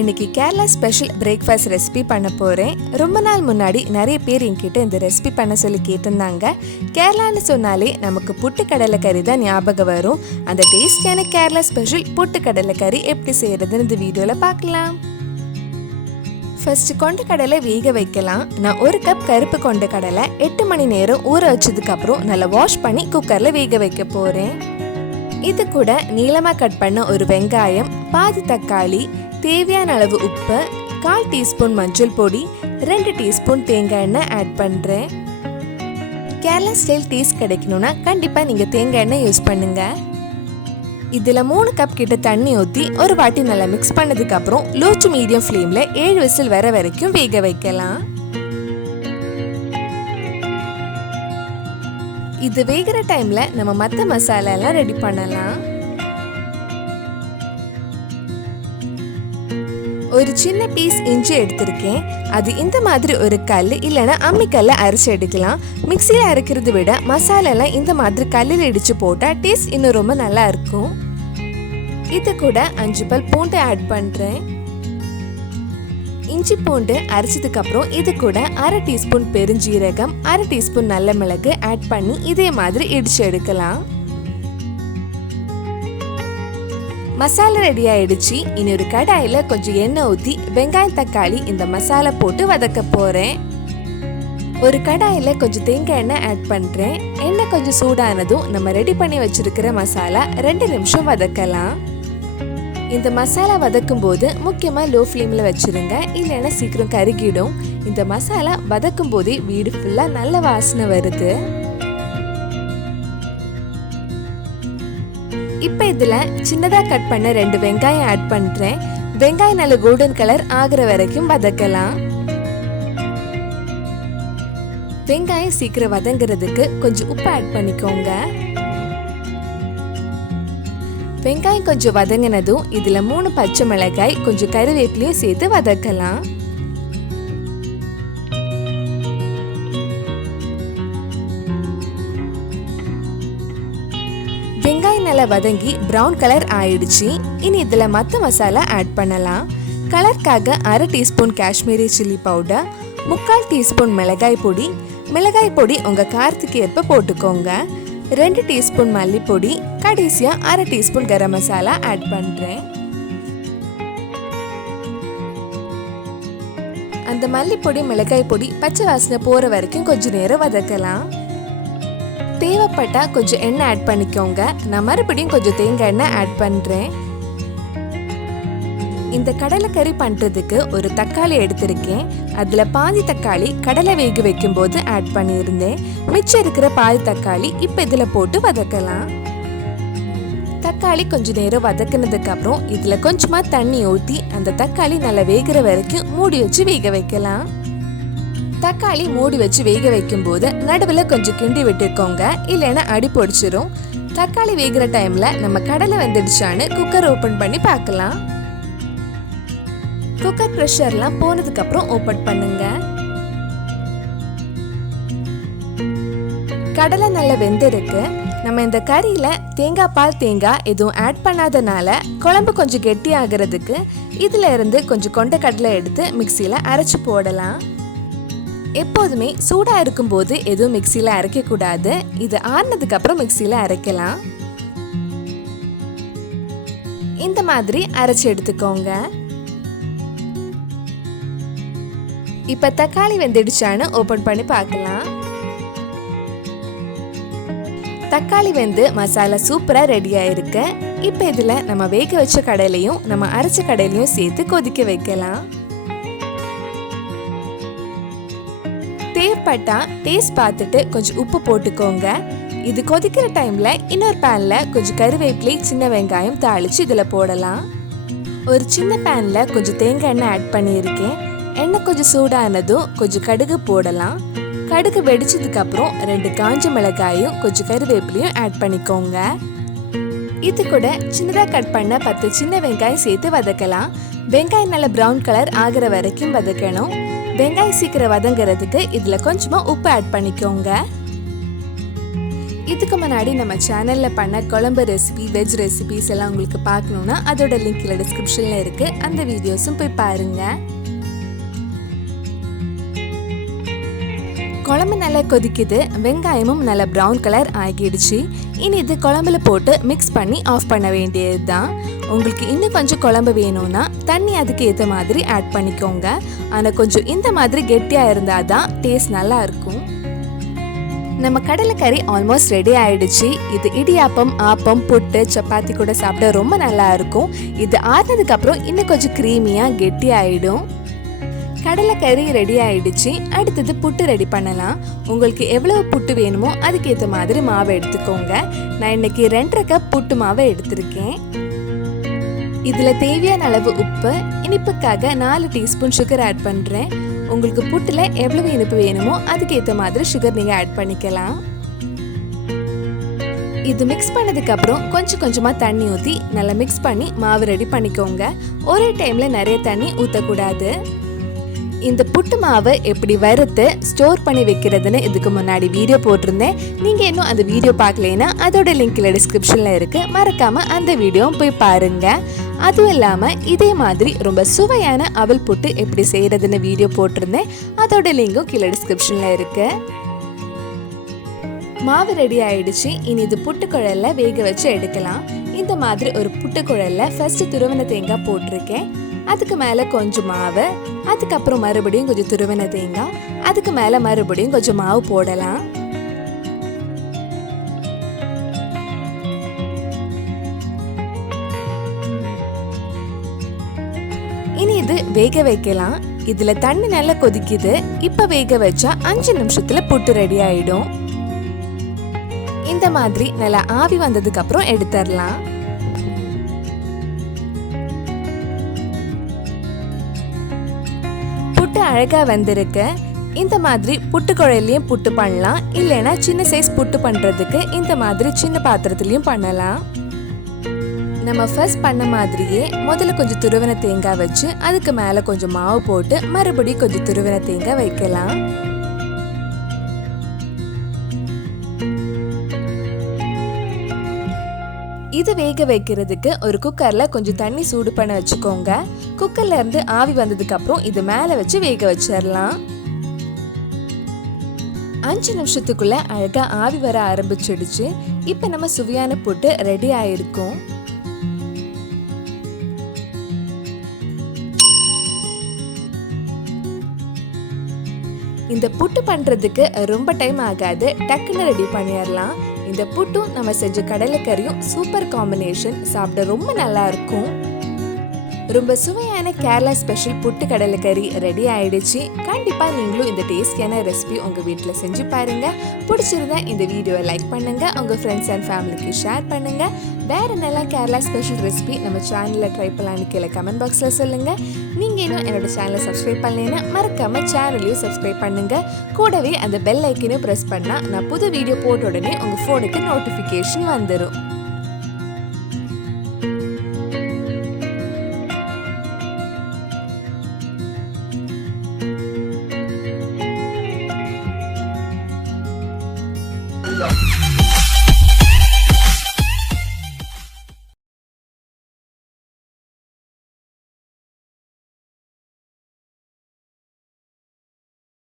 இன்னைக்கு Kerala special breakfast recipe பண்ண போகிறேன். ரொம்ப நாள் முன்னாடி நிறைய பேர் என்கிட்ட இந்த ரெசிபி பண்ண சொல்லி கேட்டிருந்தாங்க. கேரளான்னு சொன்னாலே நமக்கு புட்டு கடலை கறி தான் ஞாபகம் வரும். அந்த டேஸ்டியான கேரளா ஸ்பெஷல் புட்டு கடலை கறி எப்படி செய்யறதுன்னு இந்த வீடியோவில் பார்க்கலாம். ஃபர்ஸ்ட் கொண்ட கடலை வேக வைக்கலாம். நான் 1 கப் கருப்பு கொண்ட கடலை 8 மணி நேரம் ஊற வச்சதுக்கு அப்புறம் நல்லா வாஷ் பண்ணி குக்கர்ல வேக வைக்க போறேன். இது கூட நீளமா கட் பண்ண ஒரு வெங்காயம், பாதி தக்காளி, தேவையான அளவு உப்பு, 1/4 டீஸ்பூன் மஞ்சள் பொடி, 2 டீஸ்பூன் தேங்காய் எண்ணெய் ஆட் பண்றேன். கேரளா ஸ்டைல் டேஸ்ட் கிடைக்கணும்னா கண்டிப்பா நீங்க தேங்காய் எண்ணெய் யூஸ் பண்ணுங்க. இதுல 3 கப் கிட்ட தண்ணி ஊற்றி ஒரு வாட்டி நல்லா மிக்ஸ் பண்ணதுக்கு அப்புறம் லோ டு மீடியம் ஃப்ளேம்ல 7 விசில் வர வரைக்கும் வேக வைக்கலாம். இது வேகிற டைம்ல நம்ம மற்ற மசாலா எல்லாம் ரெடி பண்ணலாம். ஒரு சின்ன பீஸ் இஞ்சி எடுத்திருக்கேன். அது இந்த மாதிரி ஒரு கல் இல்லைன்னா அம்மிக்கல்ல அரைச்சு எடுக்கலாம். மிக்சியில் அரைக்கிறத விட மசாலா எல்லாம் இந்த மாதிரி கல்லில் இடிச்சு போட்டா டேஸ்ட் இன்னும் ரொம்ப நல்லா இருக்கும். இது கூட 5 பல் பூண்டு ஆட் பண்றேன். இஞ்சி பூண்டு அரைச்சதுக்கு அப்புறம் இது கூட 1/2 டீஸ்பூன் பெருஞ்சீரகம், 1/2 டீஸ்பூன் நல்ல மிளகு ஆட் பண்ணி இதே மாதிரி இடிச்சு எடுக்கலாம். மசாலா ரெடி ஆயிடுச்சு. இனி ஒரு கடாயில கொஞ்சம் எண்ணெய் ஊற்றி வெங்காயம் தக்காளி இந்த மசாலா போட்டு வதக்க போறேன். ஒரு கடாயில கொஞ்சம் தேங்காய் எண்ணெய் ஆட் பண்றேன். எண்ணெய் கொஞ்சம் சூடானதும் நம்ம ரெடி பண்ணி வச்சிருக்கிற மசாலா 2 நிமிஷம் வதக்கலாம். இந்த மசாலா வதக்கும் போது முக்கியமா லோ ஃப்ளேம்ல வச்சிருங்க, இல்லைன்னா சீக்கிரம் கருகிடும். இந்த மசாலா வதக்கும் போதே வீடு ஃபுல்லா நல்ல வாசனை வருது. இப்ப இதுல சின்னதா கட் பண்ண 2 வெங்காயம் ஆட் பண்றேன். வெங்காயம் நல்ல கோல்டன் கலர் ஆகுற வரைக்கும் வதக்கலாம். வெங்காயம் சீக்கிரம் வதங்குறதுக்கு கொஞ்சம் உப்பு ஆட் பண்ணிக்கோங்க. வெங்காயம் கொஞ்சம் வதங்கினதும் இதுல 3 பச்சை மிளகாய், கொஞ்சம் கருவேப்பிலையும் சேர்த்து வதக்கலாம். வெங்காயம் நல்லா வதங்கி பிரவுன் கலர் ஆயிடுச்சு. இனி இதுல மற்ற மசாலா ஆட் பண்ணலாம். கலருக்காக 1/2 teaspoon Kashmiri chilli powder, 3/4 teaspoon மிளகாய் பொடி. மிளகாய் பொடி உங்க காரத்துக்கு ஏற்ப போட்டுக்கோங்க. 2 டீஸ்பூன் மல்லிப்பொடி, கடைசியா 1/2 டீஸ்பூன் கரம் மசாலா ஆட் பண்றேன். அந்த மல்லிப்பொடி மிளகாய் பொடி பச்சை வாசனை போற வரைக்கும் கொஞ்ச நேரம் வதக்கலாம். தேவைப்பட்டா கொஞ்சம் எண்ணெய் ஆட் பண்ணிக்கோங்க. நான் மறுபடியும் கொஞ்சம் தேங்காய் எண்ணெய் ஆட் பண்றேன். இந்த கடலை கறி பண்றதுக்கு ஒரு தக்காளி எடுத்திருக்கேன். அதுல பாதி தக்காளி கடலை வேக வைக்கும் போது ஆட் பண்ணியிருந்தேன். மிச்சம் இருக்கிற பாதி தக்காளி இப்ப இதுல போட்டு வதக்கலாம். தக்காளி கொஞ்ச நேரம் வதக்கினதுக்கு அப்புறம் இதுல கொஞ்சமா தண்ணி ஊற்றி அந்த தக்காளி நல்லா வேகிற வரைக்கும் மூடி வச்சு வேக வைக்கலாம். தக்காளி மூடி வச்சு வேக வைக்கும் போது நடுவுல கொஞ்சம் கிண்டி விட்டுக்கோங்க, இல்லைன்னா அடி பிடிச்சிரும். தக்காளி வேகிற டைம்ல நம்ம கடலை வெந்துடுச்சான்னு குக்கர் ஓபன் பண்ணி பார்க்கலாம். குக்கர் பிரஷர்லாம் போனதுக்கு அப்புறம் ஓபன் பண்ணுங்க. கடலை நல்லா வெந்திருக்கு. நம்ம இந்த கறியில தேங்காய் பால், தேங்காய் எதுவும் ஆட் பண்ணாதனால குழம்பு கொஞ்சம் கெட்டி ஆகிறதுக்கு இதுல இருந்து கொஞ்சம் கொண்ட கடலை எடுத்து மிக்சியில அரைச்சு போடலாம். எப்போதுமே சூடா இருக்கும் போது எதுவும் மிக்சியில அரைக்க கூடாது. இது ஆறுனதுக்கு அப்புறம் மிக்சியில அரைக்கலாம். இந்த மாதிரி அரைச்சு எடுத்துக்கோங்க. இப்ப தக்காளி வெந்துடுச்சான்னு ஓபன் பண்ணி பார்க்கலாம். தக்காளி வெந்து மசாலா சூப்பரா ரெடி ஆயிருக்கு. இப்ப இதுல நம்ம வேக வச்ச கடலையும் நம்ம அரைச்ச கடலையும் சேர்த்து கொதிக்க வைக்கலாம். தேவைப்பட்டா டேஸ்ட் பார்த்துட்டு கொஞ்சம் உப்பு போட்டுக்கோங்க. இது கொதிக்கிற டைம்ல இன்னொரு பேன்ல கொஞ்சம் கருவேப்பிலை, சின்ன வெங்காயம் தாளிச்சு இதுல போடலாம். ஒரு சின்ன பேன்ல கொஞ்சம் தேங்காய் எண்ணெய் ஆட் பண்ணியிருக்கேன். எண்ணெய் கொஞ்சம் சூடானதும் கொஞ்சம் கடுகு போடலாம். கடுகு வெடிச்சதுக்கு அப்புறம் 2 காஞ்ச மிளகாயும் கொஞ்சம் கருவேப்பிலையும் ஆட் பண்ணிக்கோங்க. இது கூட சின்னதா கட் பண்ண 10 சின்ன வெங்காயம் சேர்த்து வதக்கலாம். வெங்காயம் நல்ல பிரவுன் கலர் ஆகிற வரைக்கும் வதக்கணும். வெங்காயம் சீக்கிரம் வதங்கிறதுக்கு இதுல கொஞ்சமா உப்பு ஆட் பண்ணிக்கோங்க. இதுக்கு முன்னாடி நம்ம சேனல்ல பண்ண குழம்பு ரெசிபி, வெஜ் ரெசிபிஸ் எல்லாம் உங்களுக்கு பார்க்கணும்னா அதோட லிங்க் கீழே டிஸ்கிரிப்ஷன்ல இருக்கு. அந்த வீடியோஸும் போய் பாருங்க. குழம்பு நல்லா கொதிக்குது. வெங்காயமும் நல்லா ப்ரௌன் கலர் ஆகிடுச்சு. இனி இது குழம்புல போட்டு மிக்ஸ் பண்ணி ஆஃப் பண்ண வேண்டியது தான். உங்களுக்கு இன்னும் கொஞ்சம் குழம்பு வேணும்னா தண்ணி அதுக்கு ஏற்ற மாதிரி ஆட் பண்ணிக்கோங்க. ஆனால் கொஞ்சம் இந்த மாதிரி கெட்டியாக இருந்தால் தான் டேஸ்ட் நல்லா இருக்கும். நம்ம கடலைக்கறி ஆல்மோஸ்ட் ரெடி ஆயிடுச்சு. இது இடியாப்பம், ஆப்பம், புட்டு, சப்பாத்தி கூட சாப்பிட ரொம்ப நல்லா இருக்கும். இது ஆறுனதுக்கு அப்புறம் இன்னும் கொஞ்சம் க்ரீமியா கெட்டி ஆயிடும். கடலைக்கறி ரெடி ஆயிடுச்சு. அடுத்தது புட்டு ரெடி பண்ணலாம். உங்களுக்கு எவ்வளவு புட்டு வேணுமோ அதுக்கேற்ற மாதிரி மாவு எடுத்துக்கோங்க. நான் இன்னைக்கு 2.5 கப் புட்டு மாவை எடுத்திருக்கேன். இதுல தேவையான அளவு உப்பு, இனிப்புக்காக 4 டீஸ்பூன் சுகர் ஆட் பண்றேன். உங்களுக்கு புட்டுல எவ்வளவு இனிப்பு வேணுமோ அதுக்கேற்ற மாதிரி சுகர் நீங்க ஆட் பண்ணிக்கலாம். இது மிக்ஸ் பண்ணதுக்கு அப்புறம் கொஞ்சம் கொஞ்சமா தண்ணி ஊற்றி நல்லா மிக்ஸ் பண்ணி மாவு ரெடி பண்ணிக்கோங்க. ஒரே டைம்ல நிறைய தண்ணி ஊற்றக்கூடாது. இந்த புட்டு மாவு எப்படி வறுத்து ஸ்டோர் பண்ணி வைக்கிறதுன்னு இதுக்கு முன்னாடி வீடியோ போட்டிருந்தேன். நீங்க இன்னும் அந்த வீடியோ பார்க்கலைன்னா அதோட லிங்க்ல டிஸ்கிரிப்ஷன்ல இருக்கு. மறக்காம அந்த வீடியோ போய் பாருங்க. அதுவும் இல்லாம இதே மாதிரி ரொம்ப சுவையான அவல் புட்டு எப்படி செய்யறதுன்னு வீடியோ போட்டிருந்தேன். அதோட லிங்கும் கீழே டிஸ்கிரிப்ஷன்ல இருக்கு. மாவு ரெடி ஆயிடுச்சு. இனி இது புட்டு குழல்ல வேக வச்சு எடுக்கலாம். இந்த மாதிரி ஒரு புட்டு குழல்ல ஃபர்ஸ்ட் துருவன தேங்காய் போட்டிருக்கேன். அதுக்கு மேல கொஞ்சம் மாவு, அதுக்கப்புறம் மறுபடியும் கொஞ்சம் துருவன தேங்காய், அதுக்கு மேல மறுபடியும் கொஞ்சம் மாவு போடலாம். இனி இது வேக வைக்கலாம். இதுல தண்ணி நல்லா கொதிக்குது. இப்ப வேக வச்சா 5 நிமிஷத்துல புட்டு ரெடி ஆயிடும். இந்த மாதிரி நல்லா ஆவி வந்ததுக்கு அப்புறம் எடுத்துடலாம். புட்டு அழகா வந்திருக்கு. இந்த மாதிரி புட்டு குழல்லையும் புட்டு பண்ணலாம். இல்லைன்னா சின்ன சைஸ் புட்டு பண்றதுக்கு இந்த மாதிரி சின்ன பாத்திரத்திலையும் பண்ணலாம். நம்ம ஃபர்ஸ்ட் பண்ண மாதிரியே முதல்ல கொஞ்சம் துருவன தேங்காய் வச்சு அதுக்கு மேல கொஞ்சம் மாவு போட்டு மறுபடியும் கொஞ்சம் துருவன தேங்காய் வைக்கலாம். இது வேக வைக்கிறதுக்கு ஒரு குக்கர்ல கொஞ்சம் தண்ணி சூடு பண்ண வச்சுக்கோங்க. குக்கர்ல இருந்து ஆவி வந்ததுக்கு அப்புறம் இது மேல வச்சு வேக வச்சிடலாம். 5 நிமிஷத்துக்குள்ள அழகா ஆவி வர ஆரம்பிச்சிடுச்சு. இப்ப நம்ம சுவையான புட்டு ரெடி ஆயிருக்கும். இந்த புட்டு பண்றதுக்கு ரொம்ப டைம் ஆகாது. டக்குன்னு ரெடி பண்ணிடலாம். இந்த புட்டும் நம்ம செஞ்ச கடலைக்கறியும் சூப்பர் காம்பினேஷன். சாப்பிட ரொம்ப நல்லா இருக்கும். ரொம்ப சுவையான கேரளா ஸ்பெஷல் புட்டு கடலைக்கறி ரெடி ஆயிடுச்சு. கண்டிப்பா நீங்களும் இந்த டேஸ்டியான ரெசிபி உங்க வீட்டுல செஞ்சு பாருங்க. பிடிச்சிருந்தா இந்த வீடியோவை லைக் பண்ணுங்க, உங்க ஃப்ரெண்ட்ஸ் அண்ட் ஃபேமிலிக்கு ஷேர் பண்ணுங்க. வேற என்னெல்லாம் கேரளா ஸ்பெஷல் ரெசிபி நம்ம சேனல்ல ட்ரை பண்ணலான்னு கீழே கமெண்ட் பாக்ஸ்ல சொல்லுங்க. நீங்க இன்னும் என்னோட சேனலை சப்ஸ்கிரைப் பண்ணலைன்னா மறக்காம சேனலையும் சப்ஸ்கிரைப் பண்ணுங்க. கூடவே அந்த பெல் ஐக்கனையும் பிரஸ் பண்ணா நான் புது வீடியோ போட்ட உடனே உங்க போனுக்கு நோட்டிபிகேஷன் வந்துடும்.